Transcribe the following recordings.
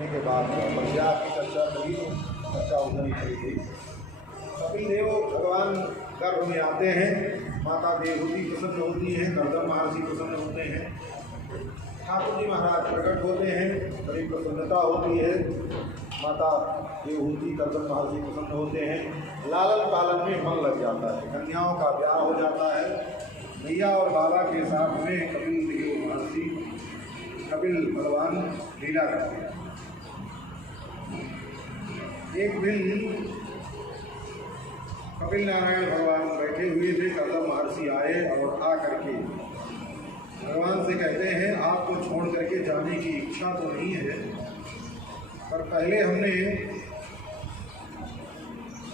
करने के बाद प्रयास की चर्चा उधर ही चली गई। कपिल देव भगवान गर्भ में आते हैं, माता देवहूति प्रसन्न होती हैं, कर्दम महर्षि प्रसन्न होते हैं, ठाकुर जी महाराज प्रकट होते हैं, बड़ी प्रसन्नता होती है, माता देवहूति कर्दम महर्षि प्रसन्न होते हैं, लालन पालन में मन लग जाता है, कन्याओं का ब्याह हो जाता है। मैया और बाबा के साथ में कपिल देव महर्षि कपिल भगवान लीला करते हैं। एक दिन कपिल नारायण भगवान बैठे हुए थे, कर्दम महर्षि आए और आ करके भगवान से कहते हैं आपको छोड़ करके जाने की इच्छा तो नहीं है, पर पहले हमने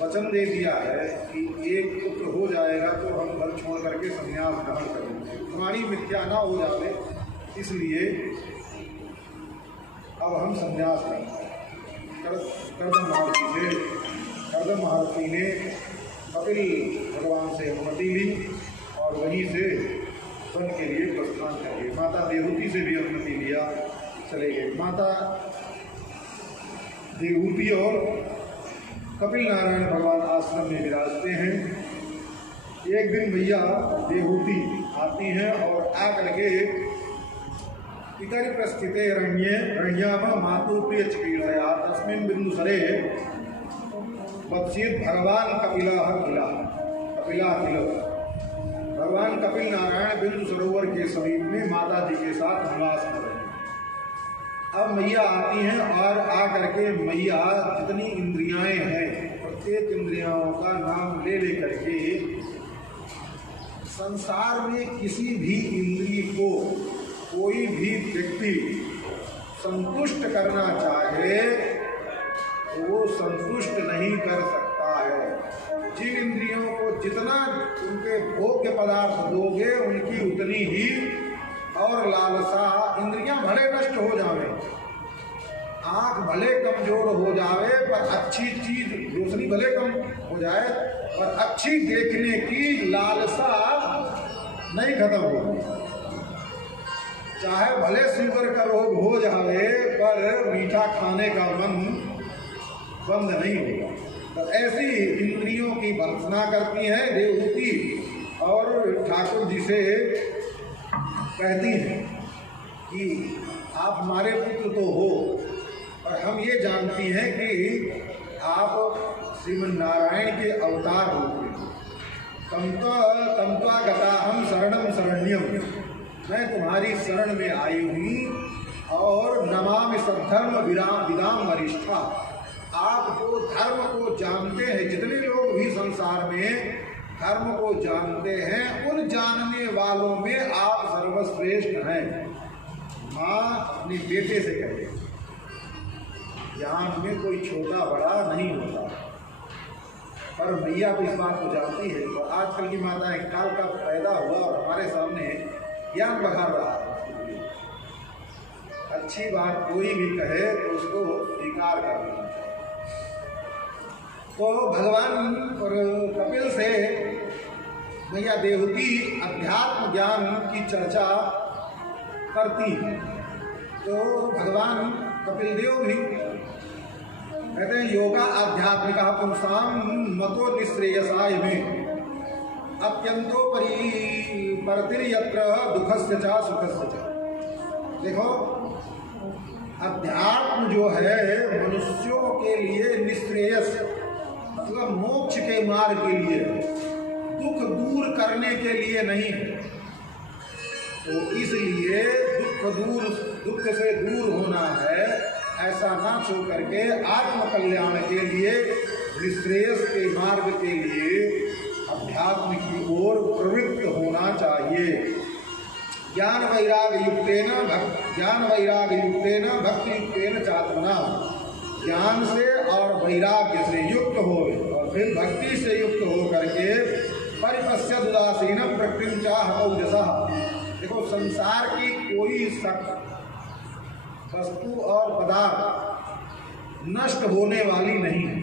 वचन दे दिया है कि एक पुत्र हो जाएगा तो हम घर छोड़ करके संन्यास ग्रहण करेंगे, हमारी मिथ्या ना हो जाए, इसलिए अब हम संन्यास लेंगे। कर्दम महर्षि ने कपिल भगवान से अनुमति ली और वहीं से वन के लिए प्रस्थान कर गए। माता देवहूति से भी अनुमति लिया, चले गए। माता देवहूति और कपिल नारायण भगवान आश्रम में विराजते हैं। एक दिन मैया देवहूति आती हैं और आ करके पितरि प्रस्थिते रण्याम मातु प्रिय चिकीर्षया तस्मिन् बिंदुसरे वत्सीत भगवान कपिला किल। भगवान कपिल नारायण बिंदु सरोवर के समीप में माता जी के साथ निवास कर रहे हैं। अब मैया आती हैं और आ करके मैया जितनी इंद्रियाएं हैं प्रत्येक इंद्रियों का नाम ले करके संसार में किसी भी इंद्रिय को कोई भी व्यक्ति संतुष्ट करना चाहे तो वो संतुष्ट नहीं कर सकता है। जिन इंद्रियों को जितना उनके भोग्य पदार्थ दोगे उनकी उतनी ही और लालसा, इंद्रियां भले नष्ट हो जावे, आँख भले कमजोर हो जावे, पर अच्छी चीज रोशनी भले कम हो जाए पर अच्छी देखने की लालसा नहीं खत्म होगी। चाहे भले शुगर का रोग हो जावे पर मीठा खाने का मन बंद नहीं होगा। तो ऐसी इंद्रियों की भर्त्सना करती हैं देवहूति और ठाकुर जी से कहती हैं कि आप हमारे पुत्र तो हो, और हम ये जानती हैं कि आप श्रीमन नारायण के अवतार होते हैं। तम गता हम शरणम शरण्यम, मैं तुम्हारी शरण में आई हुई और नमामि सद्धर्म विदाम वरिष्ठा। आप जो धर्म को जानते हैं, जितने लोग भी संसार में धर्म को जानते हैं, उन जानने वालों में आप सर्वश्रेष्ठ हैं। माँ अपने बेटे से कहे, ज्ञान में कोई छोटा बड़ा नहीं होता, पर मैया भी इस बात को जानती है। और आजकल की माताएं, काल का पैदा हुआ और हमारे सामने ज्ञान बखार रहा है। अच्छी बात कोई भी कहे तो उसको स्वीकार कर लेना। तो भगवान और कपिल से मैया देवहूति अध्यात्म ज्ञान की चर्चा करती है। तो भगवान कपिल देव भी कहते हैं योगा आध्यात्मिका पुंसाम मतो निश्रेयसाय में अत्यंतो परितिर्यत्र दुखस्य च सुखस्य च। देखो, अध्यात्म जो है मनुष्यों के लिए निश्रेयस मतलब मोक्ष के मार्ग के लिए, दुख दूर करने के लिए नहीं है। तो इसलिए दुख से दूर होना है, ऐसा ना छो करके आत्म कल्याण के लिए, निश्रेयस के मार्ग के लिए अध्यात्म की ओर प्रवृत्त होना चाहिए। ज्ञान वैराग युक्तेन भक्ति युक्तेन चात्मना, ज्ञान से और वैराग्य से युक्त हो और फिर भक्ति से युक्त हो करके परिपश्यत उदासीन प्रकृति चाह औजसा। देखो, संसार की कोई वस्तु और पदार्थ नष्ट होने वाली नहीं है,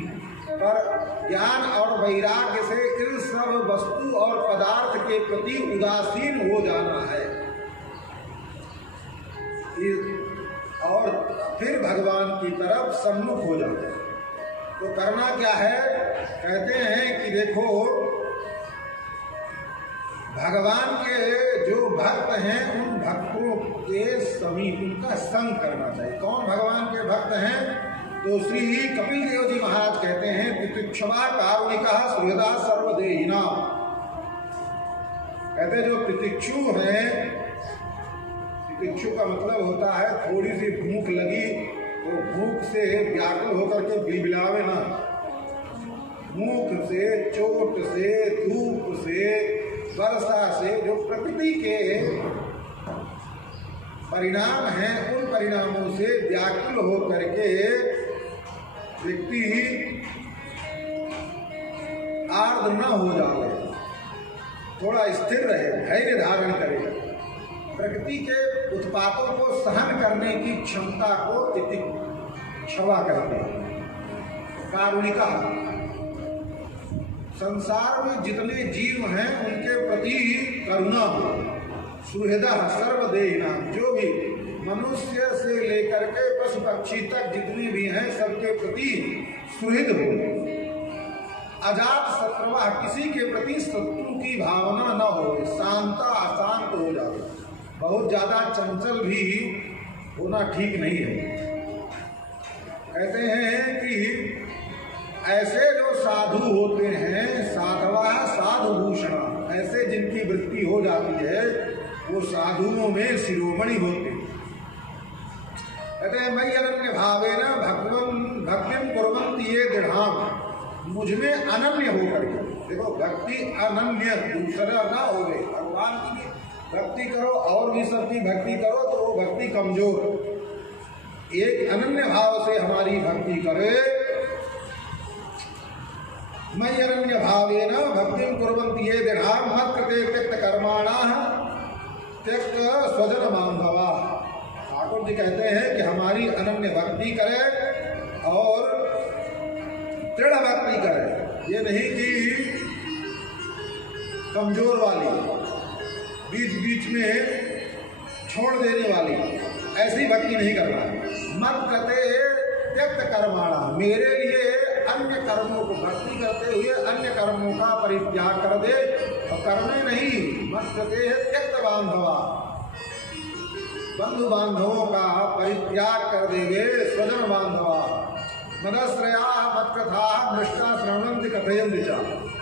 पर ज्ञान और वैराग्य से इन सब वस्तु और पदार्थ के प्रति उदासीन हो जाना है। और फिर भगवान की तरफ सम्मुख हो जाते हैं। तो करना क्या है? कहते हैं कि देखो, भगवान के जो भक्त हैं उन भक्तों के समीप उनका संग करना चाहिए। कौन भगवान के भक्त हैं? तो श्री कपिल देव जी महाराज कहते हैं, तितिक्षवा कारुणिका सुहृदा सर्वदेहिना। कहते जो तितिक्षु हैं, तितिक्षु का मतलब होता है थोड़ी सी भूख लगी तो भूख से व्याकुल होकर के बिलबिलावे ना। भूख से, चोट से, धूप से, वर्षा से, जो प्रकृति के परिणाम हैं, उन परिणामों से व्याकुल होकर के व्यक्ति आर्द्र न हो जाए, थोड़ा स्थिर रहे, धैर्य धारण करे, प्रकृति के उत्पातों को सहन करने की क्षमता को तितिक्षवा कहते हैं, कारुणिका। संसार में जितने जीव हैं उनके प्रति करुणा हो। सुहृदा सर्वदेहिना, जो भी मनुष्य से लेकर के पशु पक्षी तक जितने भी हैं सबके प्रति सुहृद हो। अजात शत्रुवा, किसी के प्रति शत्रु की भावना न हो, शांता अशांत हो जाए। बहुत ज्यादा चंचल भी होना ठीक नहीं है। कहते हैं कि ऐसे जो साधु होते हैं, साधवा साधु भूषण, ऐसे जिनकी वृत्ति हो जाती है वो साधुओं में शिरोमणि होते हैं। कहते हैं मयि अनन्य भावेन भगवन् भक्तिं कुर्वन्ति ये दृढ़ाम, मुझ में अनन्य होकर के। देखो, भक्ति अनन्य, दूसरा ना हो गए। भगवान की भी भक्ति करो और भी सबकी भक्ति करो तो वो भक्ति कमजोर। एक अनन्य भाव से हमारी भक्ति करे। मयि अनन्य भावेन भक्तिं कुर्वन्ति ये दृढ़ाम मत्कृते त्यक्त कर्माणाः त्यक्त स्वजन बांधवा। ठाकुर जी कहते हैं कि हमारी अनन्य भक्ति करे और दृढ़ भक्ति करे। ये नहीं कि कमजोर वाली, बीच बीच में छोड़ देने वाली, ऐसी भक्ति नहीं करना। मत्कृते त्यक्त कर्माणा, मेरे लिए अन्य कर्मों को, भक्ति करते हुए अन्य कर्मों का परित्याग कर दे और कर्मे नहीं। मत्कृते त्यक्त बांधवा, बंधु बांधवों का परित्याग कर देंगे। स्वजन बांधवा मदश्रया मत्कथा मृष्टा श्रवणंति कथयन्ति च,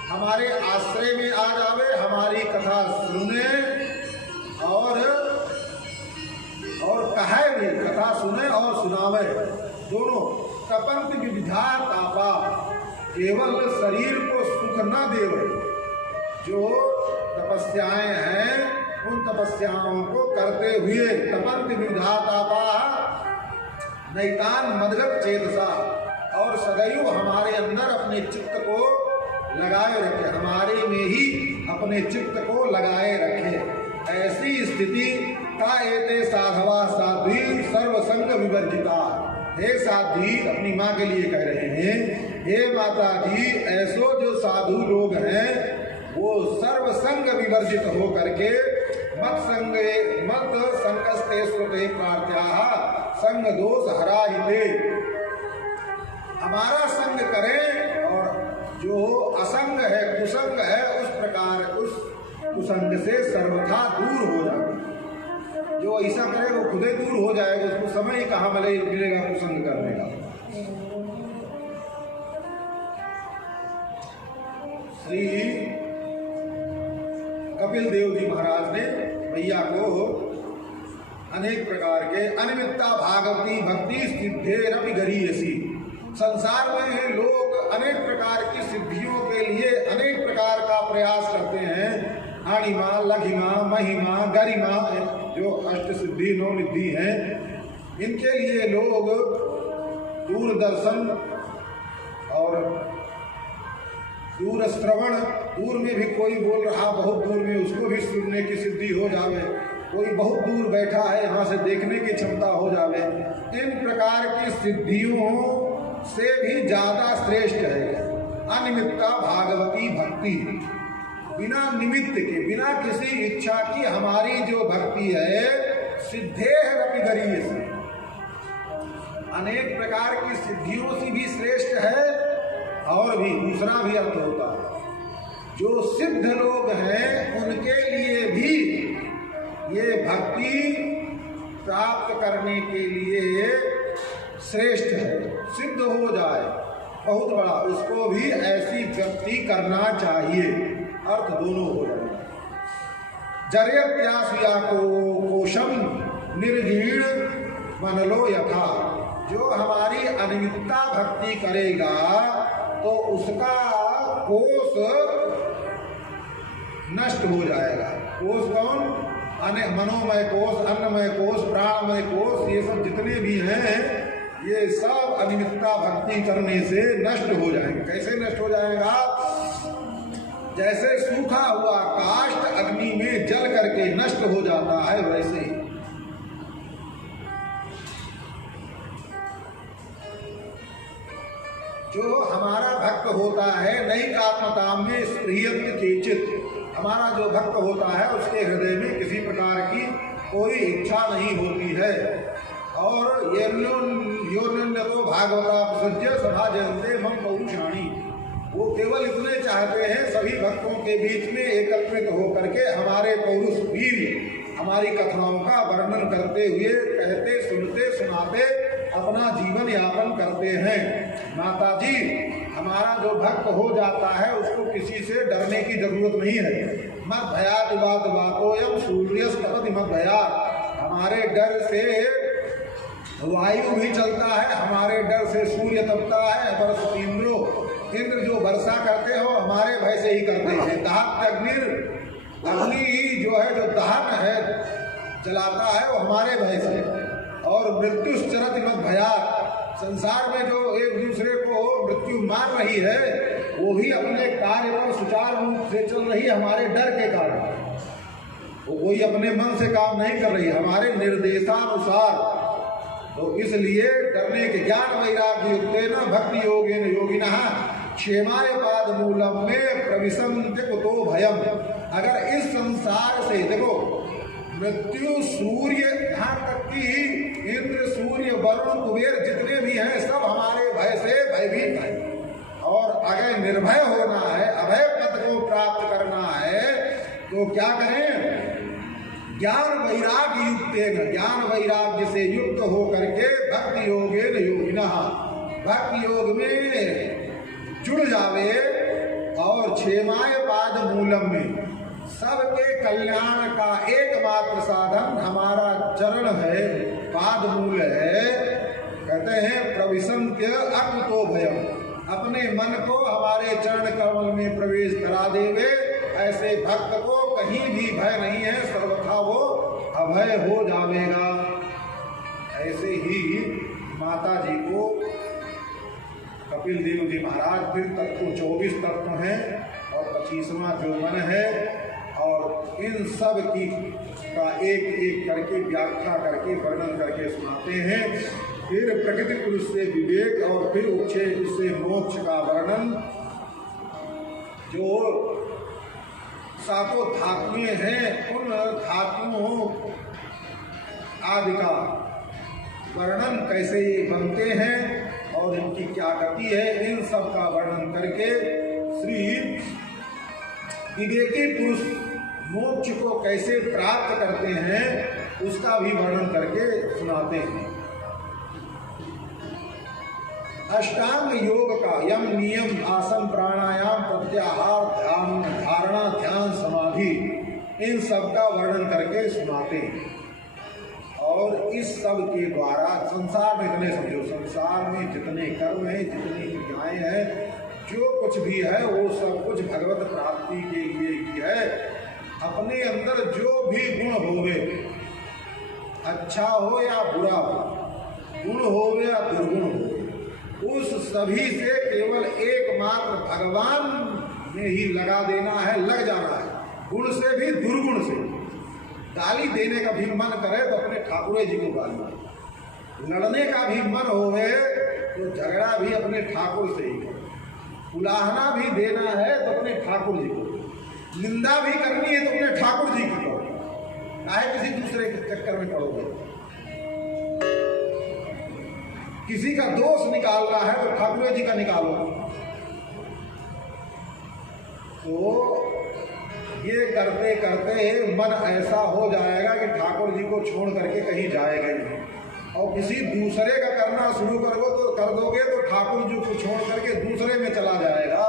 हमारे आश्रय में आ जावे, हमारी कथा सुने और कहे भी, कथा सुने और सुनावे, दोनों। तपंत विविधा तापा, केवल शरीर को सुख न देवे। जो तपस्याएं हैं उन तपस्याओं को करते हुए तपंत विविधा तापा नैतान मदगत चेतसा, और सदैव हमारे अंदर अपने चित्त को लगाए रखे, हमारे में ही अपने चित्त को लगाए रखे। ऐसी स्थिति का एते साधवा साध्वी सर्वसंग विवर्जिता। हे साध्वी, अपनी माँ के लिए कह रहे हैं, हे माता जी, ऐसो जो साधु लोग हैं वो सर्वसंग विवर्जित हो करके मत संगस्ते श्रुते प्रार्थ्याः संग दोष हराहिते, हमारा संग करें और जो असंग है, कुसंग है, उस प्रकार उस कुसंग से सर्वथा दूर हो जाए। जो ऐसा करे वो खुद ही दूर हो जाएगा, उसको समय ही कहाँ मिलेगा कुसंग करने का। श्री कपिल देव जी महाराज ने भैया को अनेक प्रकार के अनिमित्ता भागवती भक्ति सिद्धेरपि गरीयसी। संसार में लोग अनेक प्रकार की सिद्धियों के लिए अनेक प्रकार का प्रयास करते हैं। अणिमा, लघिमा, महिमा, गरिमा, जो अष्ट सिद्धि नौ निधि हैं, इनके लिए लोग दूरदर्शन और दूर श्रवण, दूर में भी कोई बोल रहा बहुत दूर में, उसको भी सुनने की सिद्धि हो जावे, कोई बहुत दूर बैठा है यहाँ से देखने की क्षमता हो जावे। इन प्रकार की सिद्धियों से भी ज्यादा श्रेष्ठ है अनिमित्ता भागवती भक्ति। बिना निमित्त के, बिना किसी इच्छा की हमारी जो भक्ति है, सिद्धेरपि गरीयसी, अनेक प्रकार की सिद्धियों से भी श्रेष्ठ है। और भी दूसरा भी अर्थ होता है, जो सिद्ध लोग हैं उनके लिए भी ये भक्ति प्राप्त करने के लिए श्रेष्ठ है। सिद्ध हो जाए बहुत बड़ा, उसको भी ऐसी व्यक्ति करना चाहिए। अर्थ दोनों हो जाए। जर्यत्यासुया को कोशम निर्घीण मनलो यथा, जो हमारी अनिमित्ता भक्ति करेगा तो उसका कोष नष्ट हो जाएगा। कोष कौन? मनोमय कोष, अन्नमय कोष, प्राणमय कोष, ये सब जितने भी हैं ये सब अनिमित्ता भक्ति करने से नष्ट हो जाएंगे। कैसे नष्ट हो जाएगा? जैसे सूखा हुआ काष्ठ अग्नि में जल करके नष्ट हो जाता है, वैसे ही जो हमारा भक्त होता है नैकात्मता में स्पृहयन्ति केचित्, हमारा जो भक्त होता है उसके हृदय में किसी प्रकार की कोई इच्छा नहीं होती है। और योन्यतो भागवता प्रसज्य सभा जयन्ते मम पौरुषाणी, वो केवल इतने चाहते हैं सभी भक्तों के बीच में एकत्रित होकर के हमारे पौरुष वीर हमारी कथाओं का वर्णन करते हुए कहते सुनते सुनाते अपना जीवन यापन करते हैं। माता जी, हमारा जो भक्त हो जाता है उसको किसी से डरने की जरूरत नहीं है। मत भयात बात बातोयम सूर्यस्तपति मत भयात, हमारे डर से वायु भी चलता है, हमारे डर से सूर्य तपता है। बरस इंद्रो, इंद्र जो वर्षा करते हो हमारे भय से ही करते हैं। दहत अग्निर, अग्नि जो है जो दहन है जलाता है वो हमारे भय से। और मृत्युश्चरति मत भयात, संसार में जो एक दूसरे को मृत्यु मार रही है वो भी अपने कार्य पर सुचारू रूप से चल रही है हमारे डर के कारण। वो कोई अपने मन से काम नहीं कर रही, हमारे निर्देशानुसार। तो इसलिए डरने के ज्ञान वैराग्य युक्तेन भक्ति योगेन योगिनः क्षेमाय पाद मूलम में प्रविशन्ति कुतो भयम। अगर इस संसार से देखो मृत्यु, सूर्य, यहाँ तक कि इंद्र, सूर्य, वरुण, कुबेर जितने भी हैं सब हमारे भय से भयभीत हैं। और अगर निर्भय होना है, अभय पद को प्राप्त करना है तो क्या करें? ज्ञान वैराग्य युक्त, ज्ञान वैराग्य से युक्त हो करके भक्ति योगेन योगिनः, भक्ति योग में जुड़ जावे। और क्षेमाय पाद मूलम में सबके कल्याण का एकमात्र साधन हमारा चरण है, पाद मूल है। कहते हैं प्रविशन्त्य अकुतो भयम, अपने मन को हमारे चरण कमल में प्रवेश करा देवे। ऐसे भक्त को कहीं भी भय नहीं है, सर्वथा वो अभय हो जाएगा। ऐसे ही माता जी को कपिल देव जी महाराज फिर तत्व 24 तत्व हैं और 25वां जो मन है, और इन सब की का एक एक करके व्याख्या करके वर्णन करके सुनाते हैं। फिर प्रकृति पुरुष से विवेक और फिर उच्छेद से मोक्ष का वर्णन। जो सातों धातुएं हैं उन धातुओं आदि का वर्णन कैसे ये बनते हैं और इनकी क्या गति है, इन सब का वर्णन करके श्री विवेकी पुरुष मोक्ष को कैसे प्राप्त करते हैं उसका भी वर्णन करके सुनाते हैं। अष्टांग योग का यम, नियम, आसन, प्राणायाम, प्रत्याहार, ध्यान, धारणा, ध्यान, समाधि, इन सब का वर्णन करके सुनाते हैं। और इस सब के द्वारा संसार में इतने समझो, संसार में जितने कर्म हैं, जितनी क्रियाएं हैं, जो कुछ भी है वो सब कुछ भगवत प्राप्ति के लिए ही है। अपने अंदर जो भी गुण होवे, अच्छा हो या बुरा हो, गुण हो या दुर्गुण हो, उस सभी से केवल एकमात्र भगवान में ही लगा देना है, लग जाना है। गुण से भी दुर्गुण से गाली देने का भी मन करे तो अपने ठाकुर जी को गाली, लड़ने का भी मन होवे तो झगड़ा भी अपने ठाकुर से ही, उलाहना भी देना है तो अपने ठाकुर जी को, निंदा भी करनी है तो अपने ठाकुर जी की करो, काहे किसी दूसरे के चक्कर में पड़ोगे। किसी का दोष निकालना है तो ठाकुर जी का निकालो। तो ये करते करते मन ऐसा हो जाएगा कि ठाकुर जी को छोड़ करके कहीं जाएगा नहीं, और किसी दूसरे का करना शुरू कर दोगे तो ठाकुर जी को छोड़ करके दूसरे में चला जाएगा,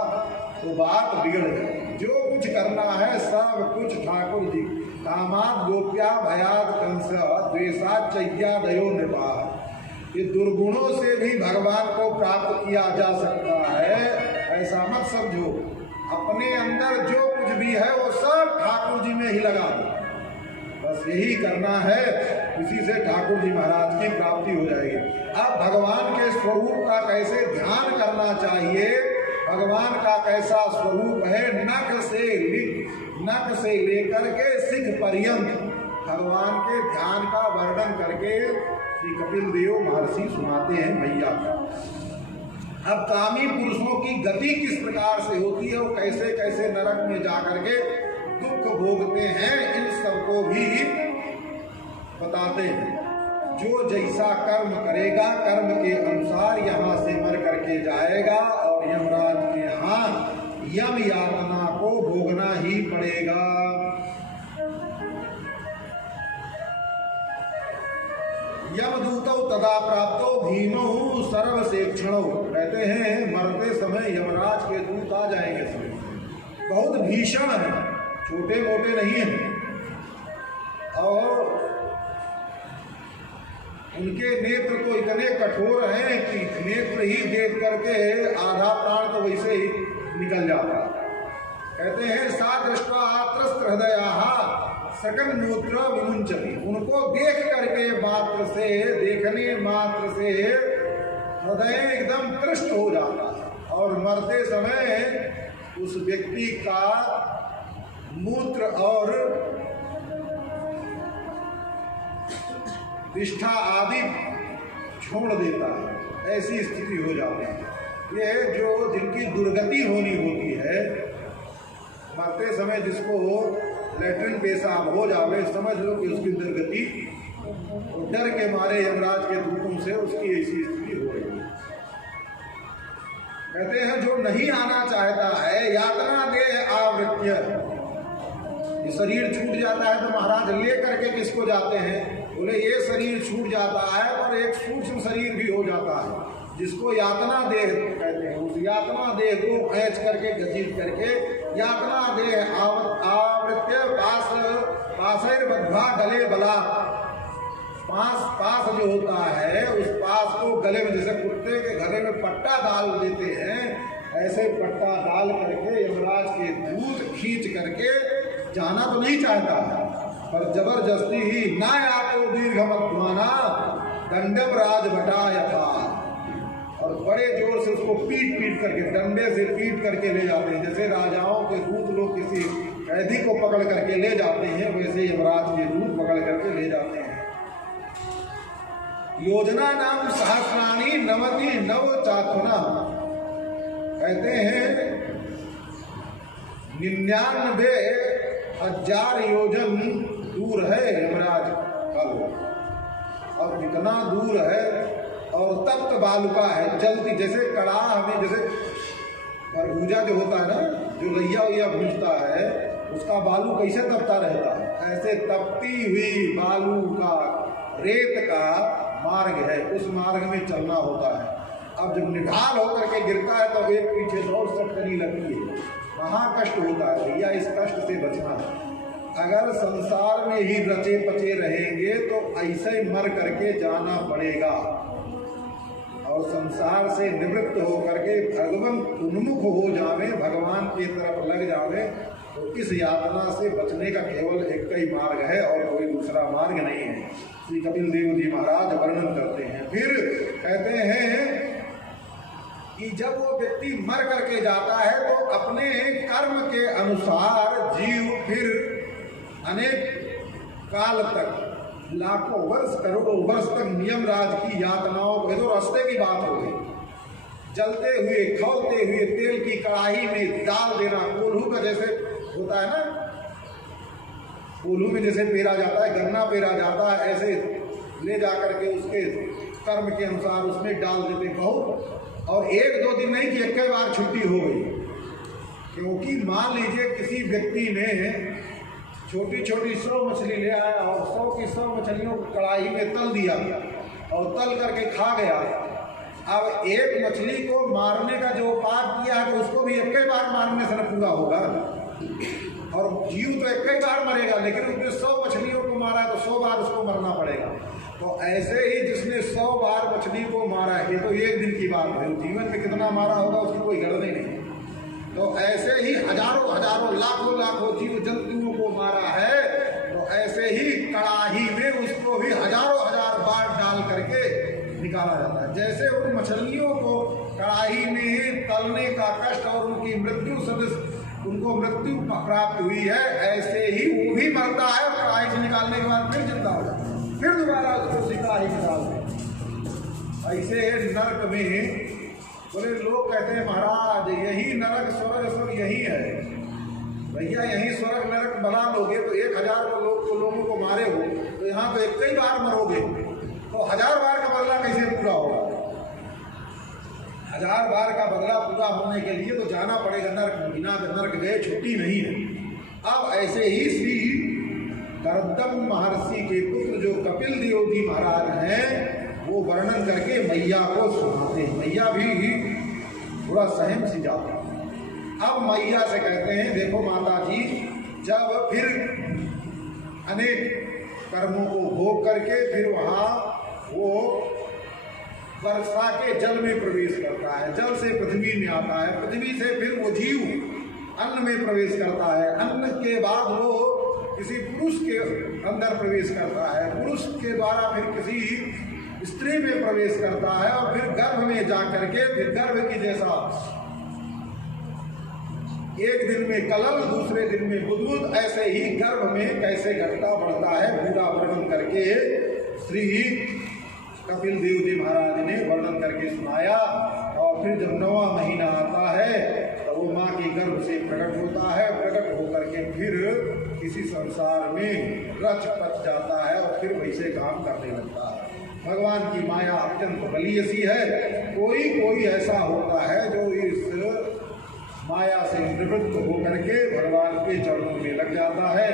तो बात बिगड़ जाएगी। जो कुछ करना है सब कुछ ठाकुर जी। कामाद गोप्या भयाद कंस द्वेषाद चय्यादयो निपाह। ये दुर्गुणों से भी भगवान को प्राप्त किया जा सकता है, ऐसा मत समझो। अपने अंदर जो कुछ भी है वो सब ठाकुर जी में ही लगा दो, बस यही करना है, इसी से ठाकुर जी महाराज की प्राप्ति हो जाएगी। अब भगवान के स्वरूप का कैसे ध्यान करना चाहिए, भगवान का कैसा स्वरूप है, नख से लेकर के सिख पर्यंत भगवान के ध्यान का वर्णन करके श्री कपिल देव महर्षि सुनाते हैं भैया। अब कामी पुरुषों की गति किस प्रकार से होती है, वो कैसे कैसे नरक में जाकर के दुख भोगते हैं, इन सबको भी बताते हैं। जो जैसा कर्म करेगा कर्म के अनुसार यहाँ से मर करके जाएगा और यमराज के यहाँ यम यातना को भोगना ही पड़ेगा। यमदूतौ तदा प्राप्तो भीमौ सर्व से क्षणो। कहते हैं मरते समय यमराज के दूत आ जाएंगे सब, बहुत भीषण है, छोटे मोटे नहीं हैं, और उनके नेत्र तो इतने कठोर हैं कि नेत्र ही देख करके आधा प्राण तो वैसे ही निकल जाता है। कहते हैं सा दृष्टा आत्रस्त हृदया सकल मूत्र विमुंचति। उनको देख करके मात्र से, देखने मात्र से हृदय एकदम तृष्ट हो जाता है, और मरते समय उस व्यक्ति का मूत्र और विष्ठा आदि छोड़ देता है, ऐसी स्थिति हो जाती है। ये जो जिनकी दुर्गति होनी होती है, मरते समय जिसको लैट्रिन पेशाब हो जावे, समझ लो कि उसकी दुर्गति, डर के मारे यमराज के दूतों से उसकी ऐसी स्थिति हो रही है। कहते हैं जो नहीं आना चाहता है, यातना दे आवृत्य, ये शरीर छूट जाता है तो महाराज ले करके किसको जाते हैं, बोले ये शरीर छूट जाता है और एक सूक्ष्म शरीर भी हो जाता है, जिसको यातना देह कहते हैं। उस यातना देह को खींच करके घसीट करके यातना देह आवृत्य पाशैर्बद्ध्वा गले बला, पास जो होता है उस पास को गले में, जैसे कुत्ते के गले में पट्टा डाल देते हैं, ऐसे पट्टा डाल करके यमराज के दूत खींच करके, जाना तो नहीं चाहता है पर जबरदस्ती ही ना यातो दीर्घमत्माना दंडम राजभटा यथा, और बड़े जोर से उसको पीट करके, डंडे से पीट करके ले जाते हैं। जैसे राजाओं के दूत लोग किसी कैदी को पकड़ करके ले जाते हैं, वैसे यमराज के दूत पकड़ करके ले जाते हैं। योजना नाम सहस्राणी नवति नव चातुना। कहते हैं 99,000 योजन दूर है यमराज का लोग, और इतना दूर है, और तप्त बालुका है, जलती, जैसे कड़ाह में, जैसे खरबूजा जो होता है ना, जो लैया भूजता है, उसका बालू कैसे तपता रहता है, ऐसे तपती हुई बालू का, रेत का मार्ग है, उस मार्ग में चलना होता है। अब जब निढाल होकर के गिरता है तो एक पीछे से और सटकनी लगती है, वहाँ कष्ट होता है। भैया इस कष्ट से बचना है। अगर संसार में ही रचे पचे रहेंगे तो ऐसे मर करके जाना पड़ेगा, और संसार से निवृत्त होकर के भगवान उन्मुख हो जावे, भगवान की तरफ लग जावे, तो इस यातना से बचने का केवल एक ही मार्ग है और कोई दूसरा मार्ग नहीं है। श्री कपिल देव जी महाराज वर्णन करते हैं। फिर कहते हैं कि जब वो व्यक्ति मर करके जाता है तो अपने कर्म के अनुसार जीव फिर अनेक काल तक, लाखों वर्ष करोड़ों वर्ष तक नियम राज की यातनाओं को, तो रास्ते की बात हो गई, जलते हुए खौलते हुए तेल की कड़ाही में डाल देना, कोल्हू का जैसे होता है ना, कोल्हू में जैसे पेरा जाता है, गन्ना पेरा जाता है, ऐसे ले जा करके उसके कर्म के अनुसार उसमें डाल देते बहुत, और एक दो दिन नहीं कि एक बार छुट्टी हो गई। क्योंकि मान लीजिए किसी व्यक्ति ने छोटी छोटी 100 मछली ले आया और 100 की 100 मछलियों को कढ़ाई में तल दिया और तल करके खा गया। अब एक मछली को मारने का जो उपाय किया है तो उसको भी एक ही बार मारने से न पूरा होगा, और जीव तो एक ही बार मरेगा, लेकिन उसने 100 मछलियों को मारा तो 100 बार उसको मरना पड़ेगा। तो ऐसे ही जिसने 100 बार मछली को मारा है, ये तो एक दिन की बात है, जीवन में कितना मारा होगा उसकी कोई गणना ही नहीं। तो ऐसे ही हजारों हजारों लाखों लाखों जीव जंतुओं को मारा है, तो ऐसे ही कड़ाही में उसको भी हजारों हजार बार डाल करके निकाला जाता है। जैसे उन मछलियों को कड़ाही में तलने का कष्ट और उनकी मृत्यु उनको मृत्यु प्राप्त हुई है, ऐसे ही वो भी मरता है, कड़ाही से निकालने के बाद फिर जिंदा हो जाता है, फिर दोबारा उसको कड़ाही में डाल दें। ऐसे नरक में बोले लोग कहते हैं महाराज यही नरक स्वर्ग सब यही है। भैया यही स्वर्ग नरक बना लोगे तो 1000 लोगों को मारे हो तो यहाँ तो एक ही बार मरोगे, तो 1000 बार का बदला कैसे पूरा होगा? 1000 बार का बदला पूरा होने के लिए तो जाना पड़ेगा नरक, बिना नरक गए छुट्टी नहीं है। अब ऐसे ही श्री करदम महर्षि के पुत्र जो कपिल देव जी महाराज हैं, वो वर्णन करके मैया को सुनाते हैं। मैया भी थोड़ा सहम सी जाती है। अब मैया से कहते हैं देखो माता जी, जब फिर अनेक कर्मों को भोग करके फिर वहाँ वो वर्षा के जल में प्रवेश करता है, जल से पृथ्वी में आता है, पृथ्वी से फिर वो जीव अन्न में प्रवेश करता है, अन्न के बाद वो किसी पुरुष के अंदर प्रवेश करता है, पुरुष के द्वारा फिर किसी स्त्री में प्रवेश करता है, और फिर गर्भ में जाकर के फिर गर्भ की जैसा एक दिन में कलल दूसरे दिन में बुदबुद, ऐसे ही गर्भ में कैसे घटता बढ़ता है पूरा वर्णन करके श्री कपिल देव जी महाराज ने वर्णन करके सुनाया। और फिर जब 9वां महीना आता है तो वो माँ के गर्भ से प्रकट होता है, प्रकट होकर के फिर किसी संसार में रच पच जाता है और फिर वैसे काम करने लगता है। भगवान की माया अत्यंत बलीय सी है। कोई कोई ऐसा होता है जो इस माया से निवृत्त होकर के भगवान के चरणों में लग जाता है।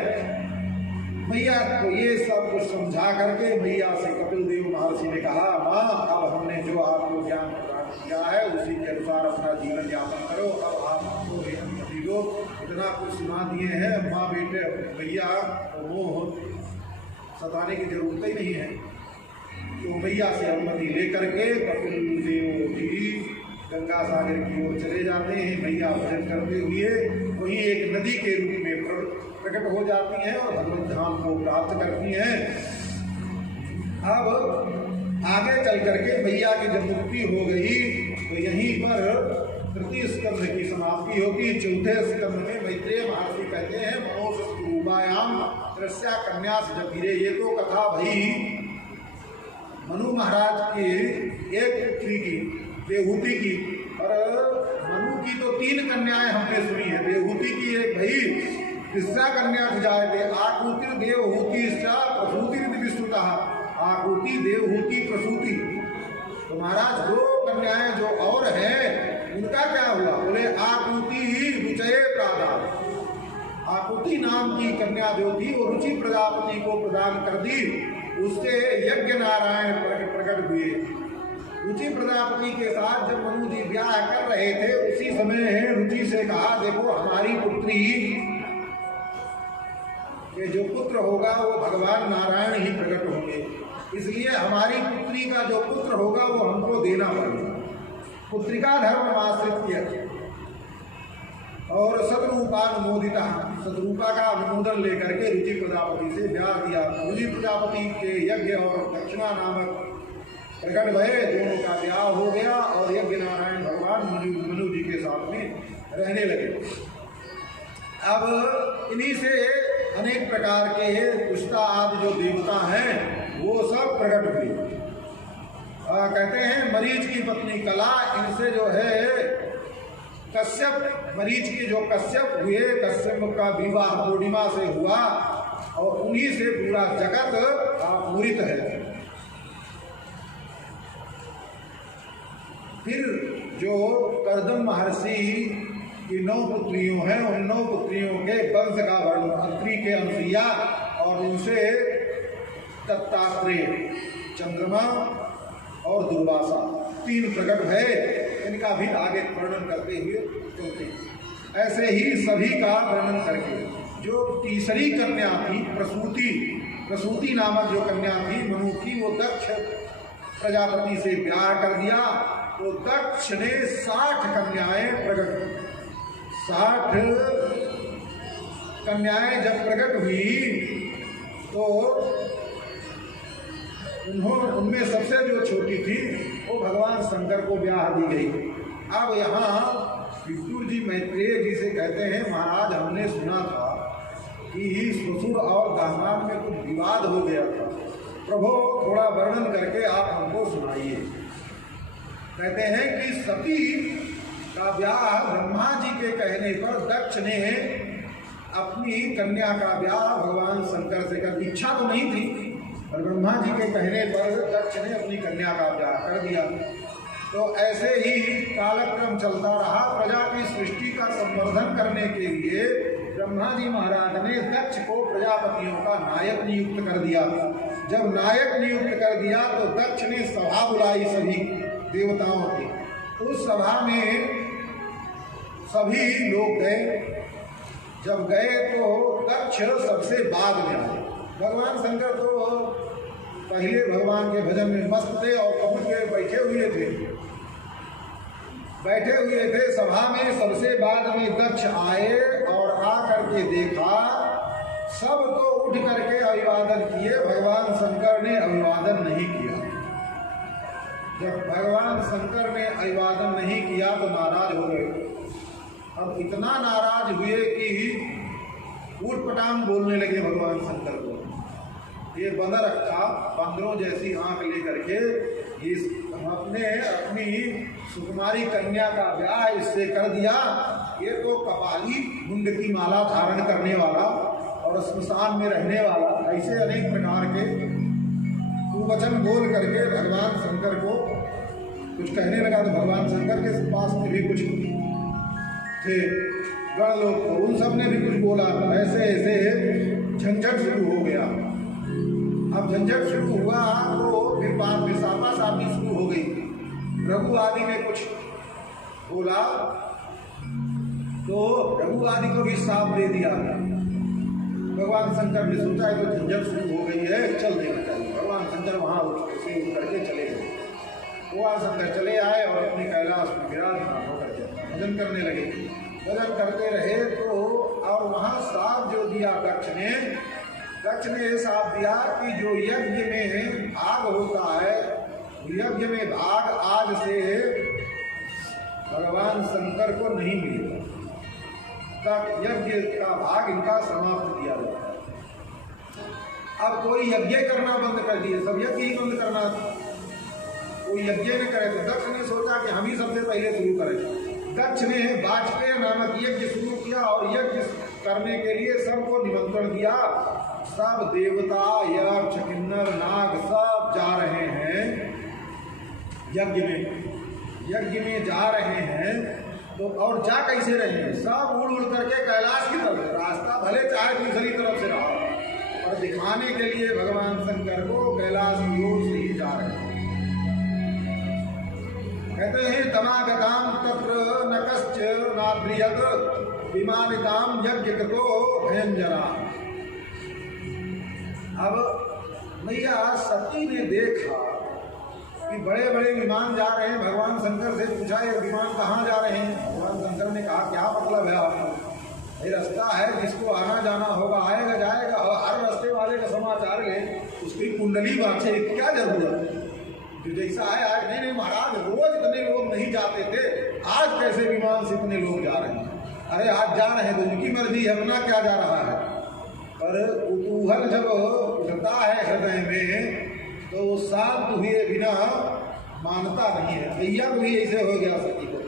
मैया तो ये सब कुछ समझा करके मैया से कपिल देव महर्षि ने कहा, माँ अब हमने जो आपको ज्ञान प्रदान किया है उसी के अनुसार अपना जीवन यापन करो। अब आप हमको अनुमति दो, इतना कुछ सुना दिए हैं, माँ बेटे भैया मोह सताने की जरूरत ही नहीं है। तो मैया से अनुमति लेकर के कपिल देव जी गंगा सागर की ओर चले जाते हैं। मैया भजन करते हुए वहीं एक नदी के रूप में प्रकट हो जाती हैं और भगवत धाम को प्राप्त करती हैं। अब आगे चल करके मैया की जब मुक्ति हो गई तो यहीं पर तृतीय स्कंध की समाप्ति होगी। चौथे स्कंध में मैत्रेय महर्षि कहते हैं मनोस्वरूपायाम त्रस्या कन्या जबीरे। ये तो कथा भई मनु महाराज की एक पुत्री की देवहूति की, और मनु की तो 3 कन्याएं हमने सुनी है। देवहूति की एक भई तिस्रा कन्या जायते आकुति देवहूति प्रसूति विस्तृता। आकुति देवहूति प्रसूति। तो महाराज 2 कन्याएं जो और हैं उनका क्या हुआ? बोले आकुति रुचये प्रादान। आकुति नाम की कन्या जो थी वो रुचि प्रजापति को प्रदान कर दी, उससे यज्ञ नारायण प्रकट हुए। रुचि प्रजापति के साथ जब मनु जी ब्याह कर रहे थे उसी समय रुचि से कहा, देखो हमारी पुत्री के जो पुत्र होगा वो भगवान नारायण ही प्रकट होंगे, इसलिए हमारी पुत्री का जो पुत्र होगा वो हमको देना पड़ेगा। पुत्रिका धर्म आश्रित किया और सतरूपानुमोदिता, सतरूपा का अनुमोदन लेकर के रुचि प्रजापति से ब्याह दिया। रुचि प्रजापति के यज्ञ और दक्षिणा नामक प्रकट भये, दोनों का ब्याह हो गया और यज्ञ नारायण भगवान मनु जी के साथ में रहने लगे। अब इन्हीं से अनेक प्रकार के पुष्टा आदि जो देवता हैं वो सब प्रकट हुए। कहते हैं मरीच की पत्नी कला, इनसे जो है कश्यप, मरीच के जो कश्यप हुए, कश्यप का विवाह पूर्णिमा से हुआ और उन्हीं से पूरा जगत पूरित है। फिर जो कर्दम महर्षि की 9 पुत्रियों हैं, उन 9 पुत्रियों के वंश का वर्णन, अत्रि के अनुसुईया और उनसे दत्तात्रेय, चंद्रमा और दुर्वासा 3 प्रकट है, इनका भी आगे वर्णन करते हुए चलते हैं। ऐसे ही सभी का वर्णन करके जो तीसरी कन्या थी प्रसूति नामक जो कन्या थी मनु की, वो दक्ष प्रजापति से ब्याह कर दिया। तो दक्ष ने 60 कन्याएं प्रकट, 60 कन्याएं जब प्रकट हुई तो उनमें सबसे जो छोटी थी वो भगवान शंकर को ब्याह दी गई। अब यहाँ विदुर जी मैत्रेय जी से कहते हैं, महाराज हमने सुना था कि ससुर और दामाद में कुछ विवाद हो गया था, प्रभु थोड़ा वर्णन करके आप हमको सुनाइए। कहते हैं कि सती का ब्याह ब्रह्मा जी के कहने पर दक्ष ने अपनी कन्या का ब्याह भगवान शंकर से कर, इच्छा तो नहीं थी पर ब्रह्मा जी के कहने पर दक्ष ने अपनी कन्या का ब्याह कर दिया। तो ऐसे ही कालक्रम चलता रहा। प्रजा की सृष्टि का संवर्धन करने के लिए ब्रह्मा जी महाराज ने दक्ष को प्रजापतियों का नायक नियुक्त कर दिया। जब नायक नियुक्त कर दिया तो दक्ष ने सभा बुलाई सभी देवताओं की। उस सभा में सभी लोग गए। जब गए तो दक्ष सबसे बाद में आए। भगवान शंकर तो पहले भगवान के भजन में मस्त थे और कबूल के बैठे हुए थे। सभा में सबसे बाद में दक्ष आए और आकर के देखा, सब तो उठ करके अभिवादन किए, भगवान शंकर ने अभिवादन नहीं किया। जब भगवान शंकर ने अभिवादन नहीं किया तो नाराज हो गए। अब इतना नाराज हुए कि ऊटपटांग बोलने लगे भगवान शंकर को। ये बंदर रखा, बंदरों जैसी आंख लेकर के अपनी सुकुमारी कन्या का ब्याह इससे कर दिया। ये तो कपाली मुंड की माला धारण करने वाला और श्मशान में रहने वाला, ऐसे अनेक प्रकार के कुवचन बोल करके भगवान शंकर को कुछ कहने लगा। तो भगवान शंकर के पास में भी कुछ थे गण लोग, तो उन सब ने भी कुछ बोला। ऐसे ऐसे झंझट शुरू हो गया। अब झंझट शुरू हुआ तो फिर बाद में साफा-साफी शुरू हो गई। रघु आदि ने कुछ बोला तो रघु आदि को भी साफ दे दिया। भगवान शंकर ने सोचा है तो झंझट शुरू हो गई है, चल देना चाहिए। भगवान शंकर वहाँ उठ करके चले गए। भगवान शंकर चले आए और अपने कैलाश में विराजमान होकर के भजन करने लगे। भजन करते रहे तो और वहाँ साफ जो दिया दक्ष ने ये साफ दिया कि जो यज्ञ में भाग होता है, यज्ञ में भाग आज से भगवान शंकर को नहीं मिलेगा। तब यज्ञ का भाग इनका समाप्त किया जाता है। अब कोई यज्ञ करना बंद कर दिए, सब यज्ञ ही बंद करना, कोई यज्ञ न करे। तो दक्ष ने सोचा कि हम ही सबसे पहले शुरू करें। दक्ष ने वाजपेय नामक यज्ञ शुरू किया और यज्ञ करने के लिए सबको निमंत्रण दिया। सब देवता, यक्ष, किन्नर, नाग सब जा रहे हैं यज्ञ में जा रहे हैं। तो और जा कैसे रहे हैं? सब उड़ करके कैलाश की तरफ, रास्ता भले चाहे दूसरी तरफ से रहा, और दिखाने के लिए भगवान शंकर को कैलाश की ओर से ही जा रहे हैं। कहते हैं तमागताम तत्र न कश्च नाद्रियत विमानिताम यज्ञकृतो भयंजना। अब मैया सती ने देखा कि बड़े बड़े विमान जा रहे हैं। भगवान शंकर से पूछा ये विमान कहाँ जा रहे हैं? भगवान शंकर ने कहा क्या मतलब है आपको? ये रास्ता है, जिसको आना जाना होगा आएगा जाएगा, और हर रास्ते वाले का समाचार ले, उसकी कुंडली बाँचे, क्या जरूरत? जो जैसा है आज, नहीं महाराज रोज इतने लोग नहीं जाते थे, आज कैसे विमान से इतने लोग जा रहे हैं? अरे आज जा रहे हैं तो उनकी मर्जी है, अपना क्या जा रहा है। पर कुतूहल जब उठता है हृदय में तो शांत हुए बिना मानता नहीं है। भैया भी ऐसे हो गया सती को।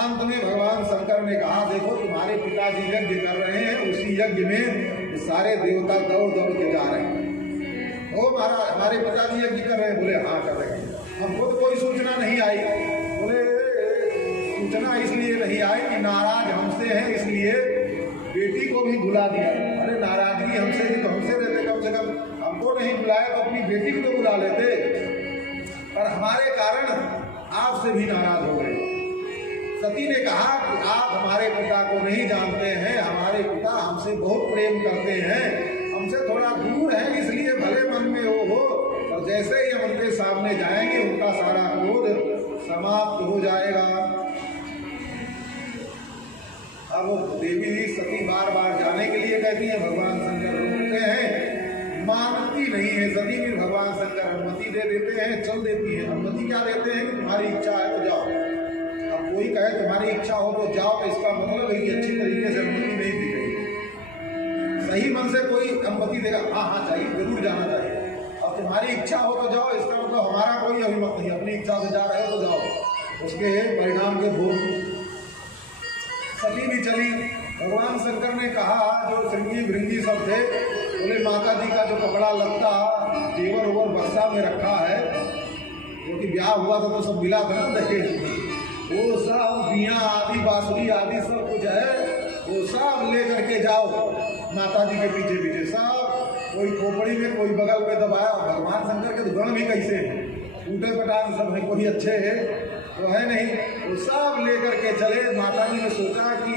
अंत में भगवान शंकर ने कहा देखो तुम्हारे पिताजी यज्ञ कर रहे हैं, उसी यज्ञ में सारे देवता दौड़ के जा रहे हैं। ओ महाराज हमारे पिताजी यज्ञ कर रहे हैं? बोले हाँ कर रहे हैं। हमको तो कोई सूचना नहीं आई। बोले सूचना इसलिए नहीं आई कि नाराज हमसे है इसलिए बेटी को भी बुला दिया। अरे नाराजगी हमसे ही तो हमसे रहते, कम से कम हमको नहीं बुलाया तो अपनी बेटी को तो बुला लेते। पर हमारे कारण आपसे भी नाराज हो गए। सती ने कहा कि आप हमारे पिता को नहीं जानते हैं, हमारे पिता हमसे बहुत प्रेम करते हैं, हमसे थोड़ा दूर है, इसलिए भले मन में हो और जैसे ही हम उनके सामने जाएंगे उनका सारा क्रोध समाप्त हो जाएगा। अब देवी सती बार बार जाने के लिए कहती है, भगवान शंकर रोकते हैं, मानती नहीं है सती भी। भगवान शंकर अनुमति दे देते हैं, चल देती है। अनुमति क्या देते हैं कि तुम्हारी इच्छा है तो जाओ। अब कोई कहे तुम्हारी इच्छा हो तो जाओ, तो इसका मतलब है कि अच्छी तरीके से अनुमति नहीं दी गई। सही मन से कोई अनुमति देगा, हाँ हाँ चाहिए, जरूर जाना चाहिए। और तुम्हारी इच्छा हो तो जाओ, इसका मतलब हमारा कोई अभिमत नहीं, अपनी इच्छा से जा रहे हो तो जाओ, उसके परिणाम के भोग। सती भी चली। भगवान शंकर ने कहा, जो श्रृंगी भृंगी सब थे, बोले माता जी का जो कपड़ा लगता जेवर ओवर बक्सा में रखा है, क्योंकि ब्याह हुआ था तो सब मिला था ना दहेज, वो सब बिया आदि बांसुरी आदि सब कुछ है, वो सब ले करके जाओ माता जी के पीछे पीछे। सब कोई खोपड़ी में, कोई बगल में दबाया। भगवान शंकर के तो गण भी कैसे हैं, टूटे पटान सब है, कोई अच्छे है तो है नहीं, वो सब लेकर के चले। माता जी ने सोचा कि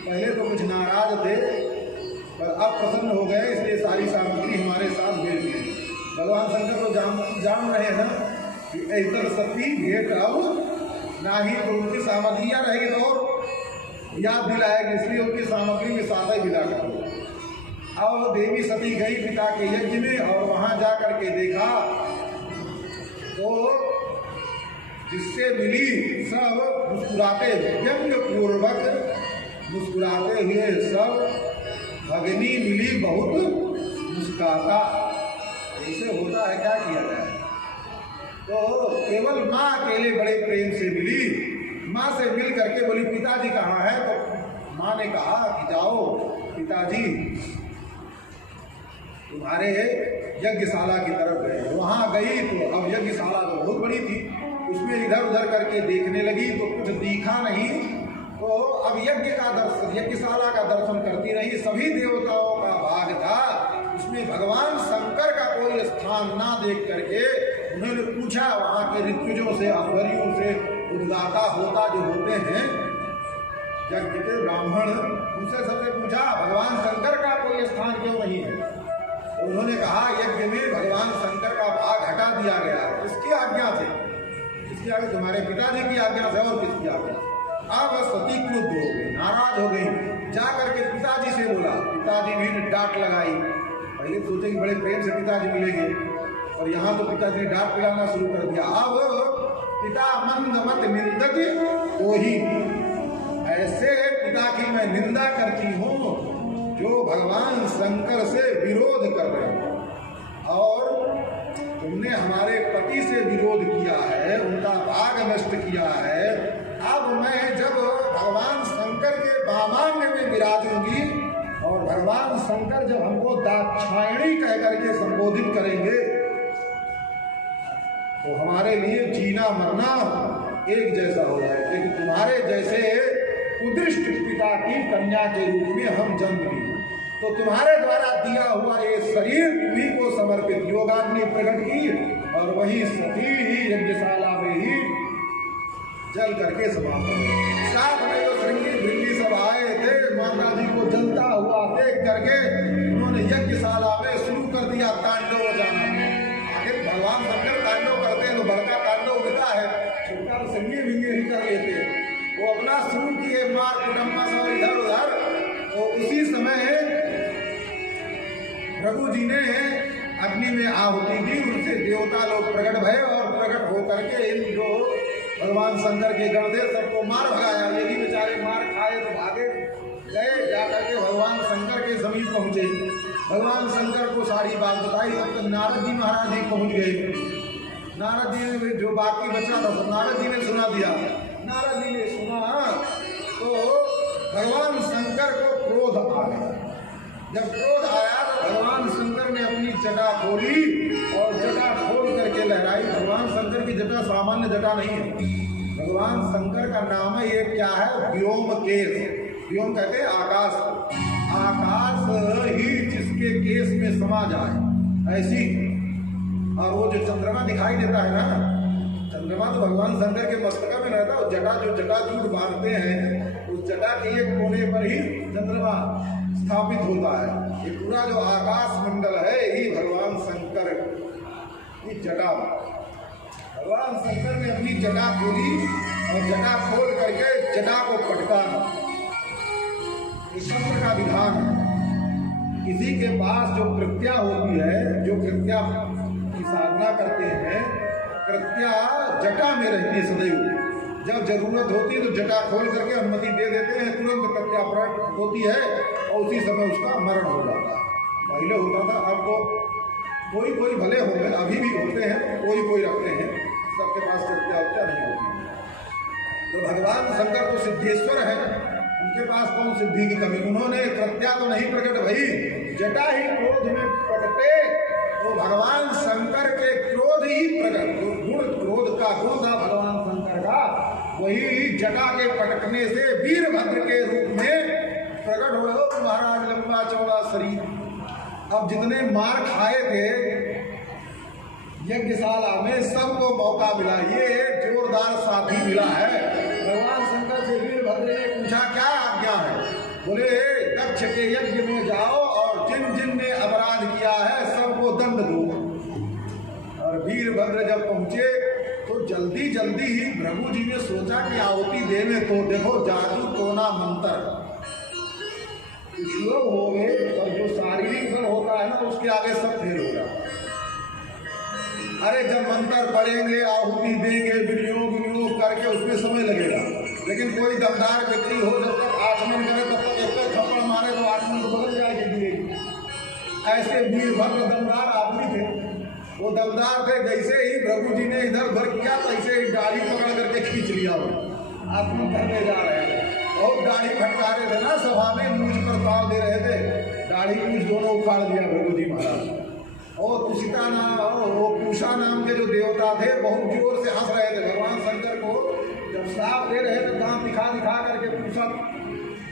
पहले तो कुछ नाराज थे पर अब प्रसन्न हो गए, इसलिए सारी सामग्री हमारे साथ भेज दी। भगवान शंकर तो जान रहे हैं ना कि इधर सती भेंट अब ना ही तो उनकी सामग्रियाँ रहेगी तो और याद दिलाएगी, इसलिए उनकी सामग्री के साथ ही मिला कर। अब देवी सती गई पिता के यज्ञ में और वहाँ जा करके देखा तो जिससे मिली सब मुस्कुराते, व्यंग पूर्वक मुस्कुराते हुए सब भगनी मिली बहुत मुस्कुराता। ऐसे होता है, क्या किया जाए। तो केवल माँ अकेले बड़े प्रेम से मिली। माँ से मिल करके बोली पिताजी कहाँ है, तो माँ ने कहा कि जाओ पिताजी तुम्हारे यज्ञशाला की तरफ गए। वहाँ गई तो अब यज्ञशाला तो बहुत बड़ी थी, उसमें इधर उधर करके देखने लगी तो कुछ दिखा नहीं। तो अब यज्ञशाला का दर्शन करती रही। सभी देवताओं का भाग था, उसमें भगवान शंकर का कोई स्थान ना देख करके उन्होंने पूछा वहाँ के ऋत्विजों से, अध्वर्यों से, उद्गाता होता जो होते हैं यज्ञ के ब्राह्मण, उनसे सबसे पूछा भगवान शंकर का कोई स्थान क्यों नहीं है। उन्होंने कहा यज्ञ में भगवान शंकर का भाग हटा दिया गया, इसकी आज्ञा से, इसकी आज्ञा तुम्हारे पिताजी की आज्ञा से, और किसकी आज्ञा। अब सती क्रुद्ध हो गई, नाराज हो गई। जा करके पिताजी से बोला, पिताजी भी डांट लगाई। पहले सोचे कि बड़े प्रेम से पिताजी मिलेंगे और यहाँ तो पिताजी ने डांट लगाना शुरू कर दिया। अब पिता मंद मत निंदक तो ही, ऐसे पिता की मैं निंदा करती हूँ जो भगवान शंकर से विरोध कर रहे हैं। और तुमने हमारे पति से विरोध किया है, उनका भाग नष्ट किया है। अब मैं जब भगवान शंकर के वामांग में विराजूंगी और भगवान शंकर जब हमको दाक्षायणी कह करके संबोधित करेंगे तो हमारे लिए जीना मरना एक जैसा हो जाए। लेकिन तुम्हारे जैसे कुदृष्ट पिता की कन्या के रूप में हम जन्म लिए, तो तुम्हारे द्वारा दिया हुआ ये शरीर तुम्ही को समर्पित। योगाग्नि प्रकट की और वही सती ही यज्ञशाला में ही जल करके समाप्त हो। साथ में जो श्रृंगी भृंगी सब आए थे, माता जी को जलता हुआ देख करके उन्होंने यज्ञशाला में शुरू कर दिया तांडव जाना। आखिर भगवान शंकर तांडव करते हैं तो बड़का तांडव होता है, छोटा तो श्रृंगी भृंगी ही कर लेते हैं। वो अपना शुरू किए मार कुटम्बा सब इधर उधर। तो उसी समय प्रभु जी ने अग्नि में आहुति दी, उनसे देवता लोग प्रकट भये और प्रकट होकर के इन जो भगवान शंकर के गण थे सबको मार भगाया। ये भी बेचारे मार खाए तो भागे गए, जाकर के भगवान शंकर के समीप पहुंचे। भगवान शंकर को सारी बात बताई। तब तक नारद जी महाराज जी पहुंच गए। नारद जी ने जो बाकी बचा था सब नारद जी ने सुना दिया। नारद जी ने सुना तो भगवान शंकर को क्रोध आ गया। जब क्रोध आया तो भगवान शंकर ने अपनी जटा खोली और जटा खोल करके लहराई। भगवान शंकर की जटा सामान्य जटा नहीं है। भगवान शंकर का नाम है ये क्या है, व्योमकेश। व्योम कहते हैं आकाश, आकाश ही जिसके केस में समा जाए ऐसी। और वो जो चंद्रमा दिखाई देता है ना, चंद्रमा तो भगवान शंकर के मस्तक में रहता है। जटा जो जटाजूट बांधते हैं, उस जटा के एक कोने पर ही चंद्रमा स्थापित होता है। ये पूरा जो आकाश मंडल है ही भगवान शंकर की जटा। भगवान शंकर ने अपनी जटा खोली और जटा खोल करके जटा को पटकाना, शस्त्र का विधान। किसी के पास जो कृत्या होती है, जो कृत्या की साधना करते हैं, कृत्या जटा में रहती है सदैव। जब जरूरत होती है तो जटा खोल करके अनुमति दे देते हैं, तुरंत कृत्या प्रकट होती है और उसी समय उसका मरण हो जाता है। पहले होता था, अब तो कोई कोई भले हो गए, अभी भी होते हैं, कोई कोई रखते हैं, सबके पास कृत्या उत्या नहीं होती। तो भगवान शंकर तो सिद्धेश्वर है, उनके पास कौन सिद्धि की कमी। उन्होंने कृत्या तो नहीं प्रकट भई, जटा ही क्रोध में प्रकटे। तो भगवान शंकर के क्रोध ही प्रकट, जो गुण क्रोध का गुण था भगवान शंकर का, वही जटा के पटकने से वीरभद्र के रूप में प्रकट हुए। महाराज लंबा चौड़ा शरीर। अब जितने मार खाए थे यज्ञशाला में, सबको मौका मिला, ये जोरदार साथी मिला है। भगवान शंकर से वीरभद्र ने पूछा क्या आज्ञा है। बोले दक्ष के यज्ञ में जाओ और जिन जिन ने अपराध किया है सबको दंड दो। और वीरभद्र जब पहुंचे तो जल्दी जल्दी ही भृगु जी ने सोचा कि आहुति देने तो देखो जादू टोना मंत्र शुभ हो गए, और जो शारीरिक बल होता है ना उसके आगे सब फेल हो जाता है। अरे जब मंत्र पढ़ेंगे, आहुति देंगे, विनियोग करके उसमें समय लगेगा, लेकिन कोई दमदार व्यक्ति हो, जब तक आचमन करे तब तक एक थप्पड़ मारे तो आचमन तो बदल जाएगी धीरे। ऐसे वीरभद्र दमदार आदमी थे, वो दमदार थे। जैसे ही भृगु जी ने इधर उधर किया तैसे ही दाढ़ी पकड़ करके खींच लिया, वो आत्मा करने जा रहे हैं। और दाढ़ी फटका रहे थे ना सभा में, मूछ पर ताव दे रहे थे, दाढ़ी मूछ दोनों उखाड़ दिया भृगु जी महाराज। और कुशिता नाम, वो कुशा नाम के जो देवता थे, बहुत जोर से हंस रहे थे भगवान शंकर को। जब साफ दे रहे थे दांत दिखा दिखा करके पूछा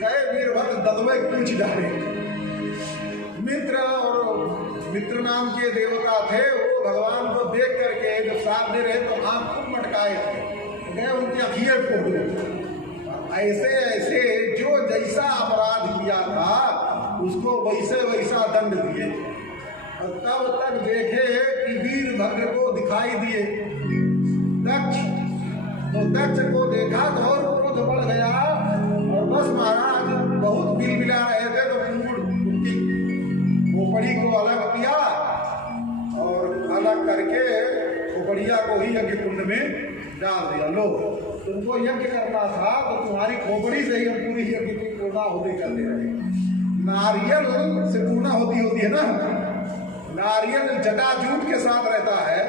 गए, वीरभद्र ददवे पूछ डाले। मित्र और मित्र नाम के देवता थे, वो भगवान को देख करके जब साथ दे रहे तो आंख खूब मटकाए थे, गए उनकी अखियां फोड़ दी। ऐसे ऐसे जो जैसा अपराध किया था उसको वैसे वैसा दंड दिए। और तब तक देखे कि वीरभद्र को दिखाई दिए दक्ष, तो दक्ष को देखा तो और क्रोध बढ़ गया, और बस महाराज बहुत बिलबिला रहे थे तो उनकी खोपड़ी को अलग किया और अलग करके खोपड़िया को ही यज्ञ कुंड में डाल दिया। लो तुमको यज्ञ करना था तो तुम्हारी खोपड़ी से ही हम पूरी यज्ञ की पूर्णाहुति कर दे रहे। नारियल से पूर्णाहुति होती है ना, नारियल जटाजूट के साथ रहता है,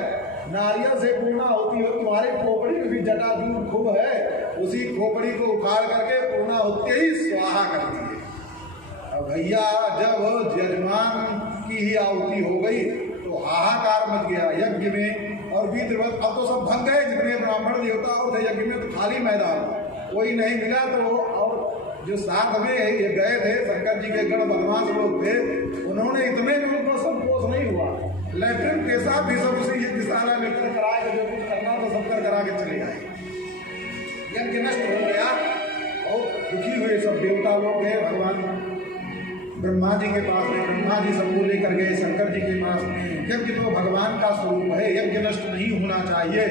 नारियल से पूर्णाहुति हो। तुम्हारी खोपड़ी में भी जटाजूट खूब है, उसी खोपड़ी को उखाड़ करके पूर्णाहुति ही स्वाहा कर दी। अब भैया जब यजमान की ही आहुति हो गई तो हाहाकार मच गया यज्ञ में। और वीरभद्र अब तो सब भग गए, जितने ब्राह्मण देवता और थे यज्ञ में, तो खाली मैदान, कोई नहीं मिला। तो और जो साथ में ये गए थे शंकर जी के गण बदमाश लोग थे, उन्होंने इतने में उनको संतोष नहीं हुआ, लेटरिन पेशाब भी सब उसी यज्ञशाला में करा के जो कुछ करना तो सब करा के चले आए। यज्ञ नष्ट हो गया और दुखी हुए सब देवता लोग गए भगवान ब्रह्मा जी के पास में। ब्रह्मा जी सबको लेकर गए शंकर जी के पास में। यज्ञ तो भगवान का स्वरूप है, यज्ञ नष्ट नहीं होना चाहिए,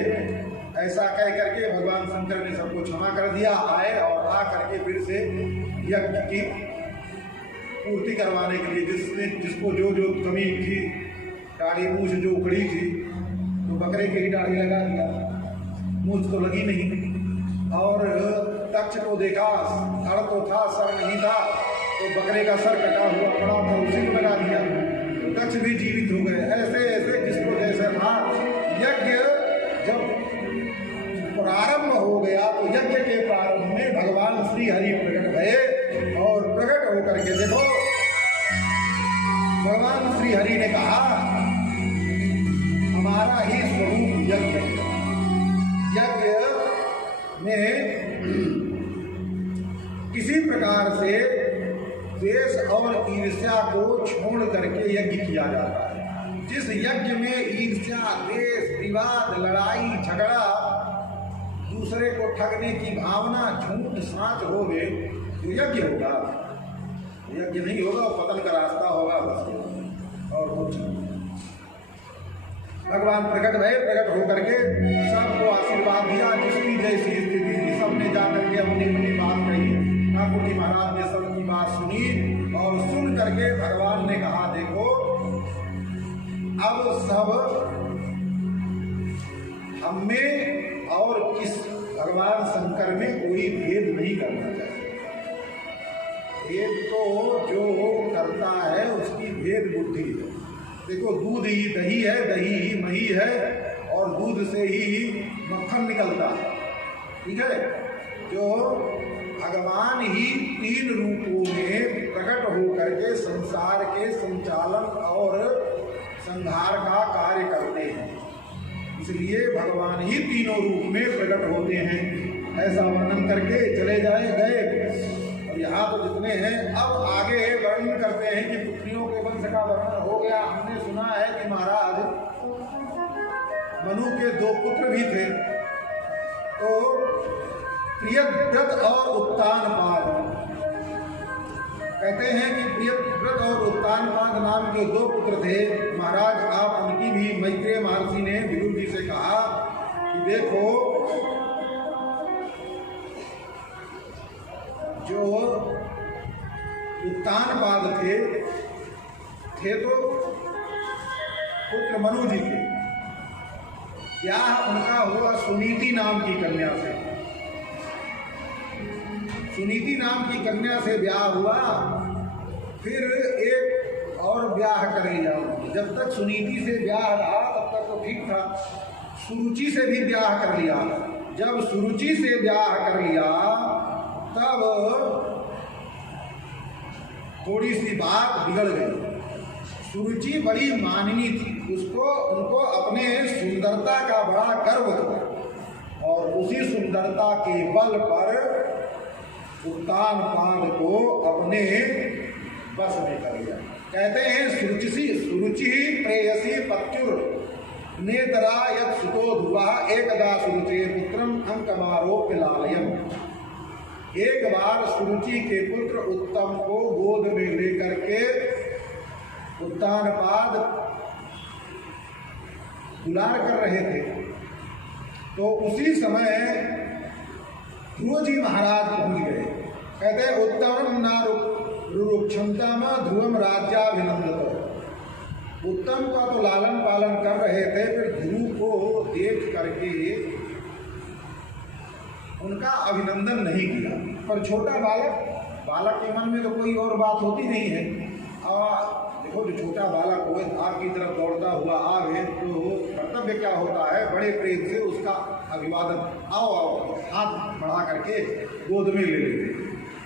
ऐसा कह करके भगवान शंकर ने सबको क्षमा कर दिया। आए और आ करके फिर से यज्ञ की पूर्ति करवाने के लिए जिसको जो जो कमी थी, दाढ़ी मूछ जो उखड़ी थी तो बकरे की ही दाढ़ी लगा दिया, मूछ तो लगी नहीं। और दक्ष को देखा, धड़ तो था सर नहीं था, तो बकरे का सर कटा हुआ पड़ा था, उसी को लगा दिया, तो दक्ष भी जीवित हो गए। ऐसे ऐसे जिसको जैसे था। यज्ञ जब प्रारंभ हो गया तो यज्ञ के प्रारंभ में भगवान श्री हरि प्रकट भये, और प्रकट होकर के देखो भगवान श्री हरि ने कहा हमारा ही स्वरूप यज्ञ। यज्ञ में किसी प्रकार से द्वेष और ईर्ष्या को छोड़ करके यज्ञ किया जाता है। जिस यज्ञ में ईर्ष्या, द्वेष, विवाद, लड़ाई, झगड़ा, दूसरे को ठगने की भावना, झूठ साँच हो गए, तो यज्ञ होगा? यज्ञ नहीं होगा, पतन का रास्ता होगा बस। और कुछ भगवान प्रकट भय, प्रकट होकर के सबको आशीर्वाद दिया। जिसकी जैसी स्थिति थी सबने जाकर के अपनी अपनी बात कही। ठाकुर जी महाराज ने सबकी बात सुनी और सुन करके भगवान ने कहा, देखो अब सब हम में और किस भगवान शंकर में कोई भेद नहीं करना चाहिए। भेद तो जो करता है उसकी भेद बुद्धि है। देखो दूध ही दही है, दही ही मही है और दूध से ही मक्खन निकलता है, ठीक है। जो भगवान ही 3 रूपों में प्रकट होकर के संसार के संचालन और संहार का कार्य करते हैं, इसलिए भगवान ही तीनों रूप में प्रकट होते हैं। ऐसा वर्णन करके चले गए। और यहाँ तो जितने हैं, अब आगे वर्णन करते हैं कि पुत्रियों के वंश का वर्णन हो गया। हमने सुना है कि महाराज मनु के 2 पुत्र भी थे, तो प्रियव्रत और उत्तानपाद। कहते हैं कि प्रियव्रत और उत्तानपाद नाम के 2 पुत्र थे। महाराज आप उनकी भी मैत्रेय महर्षि ने विदुर जी से कहा कि देखो जो उत्तानपाद थे तो पुत्र मनु जी के, ब्याह उनका हुआ सुनीति नाम की कन्या से। सुनीति नाम की कन्या से ब्याह हुआ, फिर एक और ब्याह कर लिया। जब तक सुनीति से ब्याह रहा तब तक तो ठीक था। सुरुचि से भी ब्याह कर लिया। जब सुरुचि से ब्याह कर लिया तब थोड़ी सी बात बिगड़ गई। सुरुचि बड़ी माननी थी, उनको अपने सुंदरता का बड़ा गर्व था और उसी सुंदरता के बल पर उत्तानपाद को अपने बस में कर लिया। कहते हैं सुरुचि प्रेयसी पत्युर नेतरा यत् सुतो ध्रुवा एकदा सुरुचे पुत्रम अंकमारोप्य लालयम। एक बार सुरुचि के पुत्र उत्तम को गोद में लेकर के उत्तानपाद दुलार कर रहे थे, तो उसी समय ध्रुव जी महाराज पहुंच गए। कहते हैं उत्तम नारुक्षमता में ध्रुवम राज्याभिनंदत। उत्तम का तो लालन पालन कर रहे थे, फिर ध्रुव को देख करके उनका अभिनंदन नहीं किया। पर छोटा बालक के मन में तो कोई और बात होती नहीं है। देखो जो छोटा बालक हो आपकी तरफ दौड़ता हुआ आवे तो कर्तव्य क्या होता है, बड़े प्रेम से उसका अभिवादन, आओ हाथ बढ़ा करके गोद में ले लेते।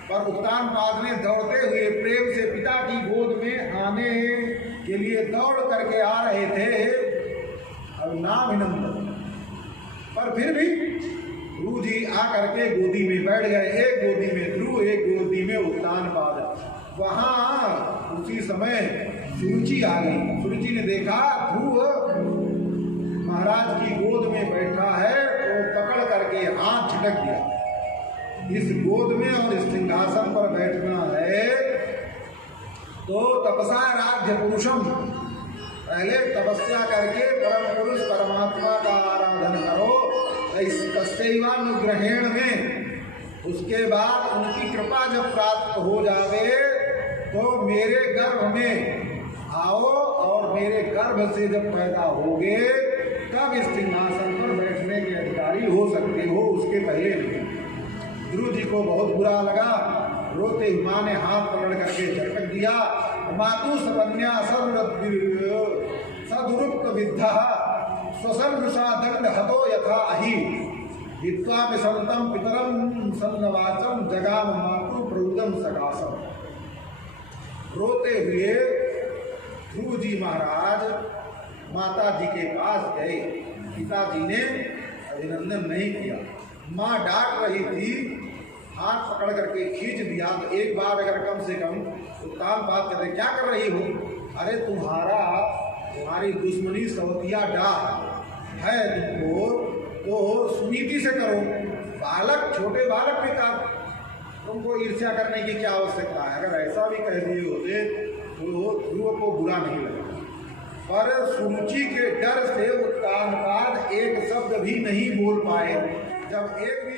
पर उत्तानपाद ने दौड़ते हुए प्रेम से पिता की गोद में आने के लिए दौड़ करके आ रहे थे, अभिनंदन। पर फिर भी ध्रुव जी आकर के गोदी में बैठ गए। एक गोदी में ध्रुव, एक गोदी में उत्तानपाद। वहां उसी समय सुरुचि आ गई। सुरुचि ने देखा ध्रुव महाराज की गोद में बैठा है, तो पकड़ करके हाथ झटक दिया। इस गोद में और इस सिंहासन पर बैठना है तो तपसा राज्य पुरुषम, पहले तपस्या करके परम पुरुष परमात्मा का आराधन करो। तस्यैवानुग्रहेण में उसके बाद उनकी कृपा जब प्राप्त हो जावे तो मेरे गर्भ में आओ और मेरे गर्भ से जब पैदा होगे तब इस सिंहासन पर बैठने के अधिकारी हो सकते हो, उसके पहले नहीं। ध्रुव जी को बहुत बुरा लगा। रोते माँ ने हाथ पकड़ करके झटक दिया। मातु सपन्या सदुरुक्त विद्धा स्वसर्वसा दंड हतो यथा अहि हित्वा विसंतम पितरम सन्नवाचम जगाम मातु प्रउदम सकासम। रोते हुए ध्रुव जी महाराज माता जी के पास गए। पिताजी ने अभिनंदन नहीं किया। माँ डांट रही थी, हाथ पकड़ करके खींच दिया, तो एक बार अगर कम से कम उत्तान बात करते, क्या कर रही हो? अरे तुम्हारी दुश्मनी सवतिया डाह है तुमको, तो सुनीति से करो। बालक, छोटे बालक के साथ तुमको ईर्ष्या करने की क्या आवश्यकता है? अगर ऐसा भी कह दिए होते तो ध्रुव को बुरा नहीं लगता, पर सुरुचि के डर से उत्तानपाद एक शब्द भी नहीं बोल पाए। जब एक भी